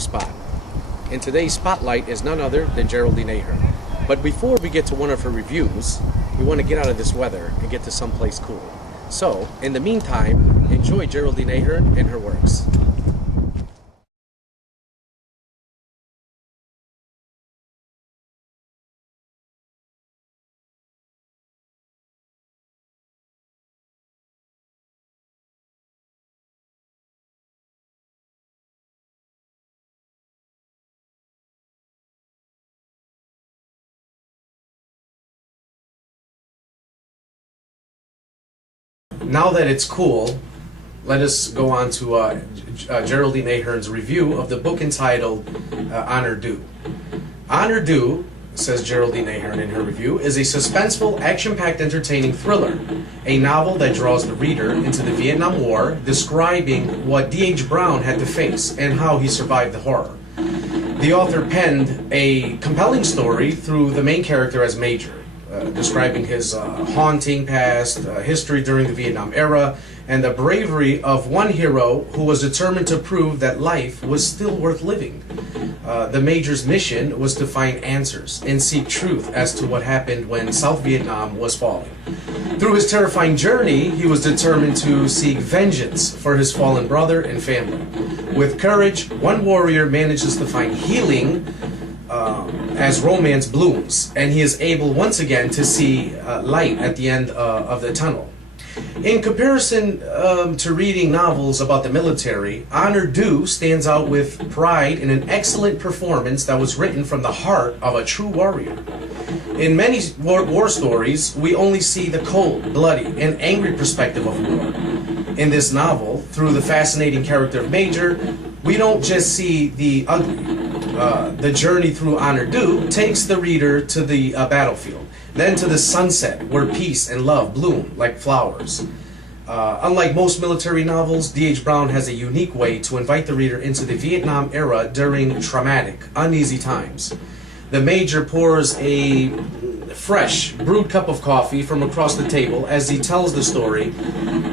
Review Spot. And today's spotlight is none other than Geraldine Ahearn. But before we get to one of her reviews, we want to get out of this weather and get to someplace cool. So, in the meantime, enjoy Geraldine Ahearn and her works. Now that it's cool, let us go on to Geraldine Ahearn's review of the book entitled Honor Due. Honor Due, says Geraldine Ahearn in her review, is a suspenseful, action-packed, entertaining thriller, a novel that draws the reader into the Vietnam War, describing what D.H. Brown had to face and how he survived the horror. The author penned a compelling story through the main character as Major, describing his haunting past, history during the Vietnam era, and the bravery of one hero who was determined to prove that life was still worth living. The Major's mission was to find answers and seek truth as to what happened when South Vietnam was falling. Through his terrifying journey, he was determined to seek vengeance for his fallen brother and family. With courage, one warrior manages to find healing as romance blooms, and he is able once again to see light at the end of the tunnel. In comparison to reading novels about the military, Honor Due stands out with pride in an excellent performance that was written from the heart of a true warrior. In many war stories, we only see the cold, bloody, and angry perspective of war. In this novel, through the fascinating character of Major, we don't just see the ugly. The journey through Honor Due takes the reader to the battlefield, then to the sunset where peace and love bloom like flowers. Unlike most military novels, D.H. Brown has a unique way to invite the reader into the Vietnam era during traumatic, uneasy times. The Major pours a fresh, brewed cup of coffee from across the table as he tells the story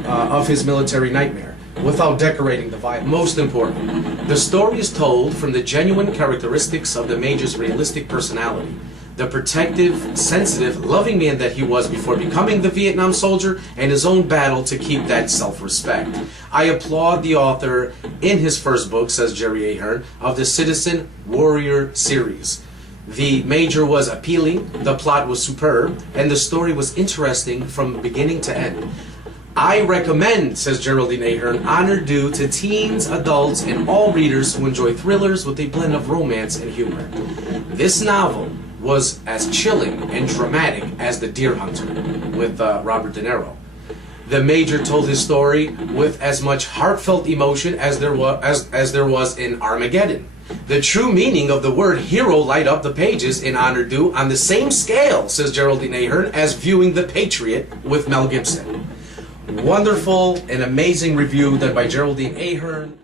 of his military nightmare, without decorating the vibe. Most important, the story is told from the genuine characteristics of the Major's realistic personality, the protective, sensitive, loving man that he was before becoming the Vietnam soldier, and his own battle to keep that self-respect. I applaud the author in his first book, says Gerry Ahearn, of the Citizen Warrior series. The Major was appealing, the plot was superb, and the story was interesting from beginning to end. I recommend, says Geraldine Ahearn, Honor Due to teens, adults, and all readers who enjoy thrillers with a blend of romance and humor. This novel was as chilling and dramatic as The Deer Hunter with Robert De Niro. The Major told his story with as much heartfelt emotion as there was in Armageddon. The true meaning of the word hero light up the pages in Honor Due on the same scale, says Geraldine Ahearn, as viewing The Patriot with Mel Gibson. Wonderful and amazing review done by Geraldine Ahearn.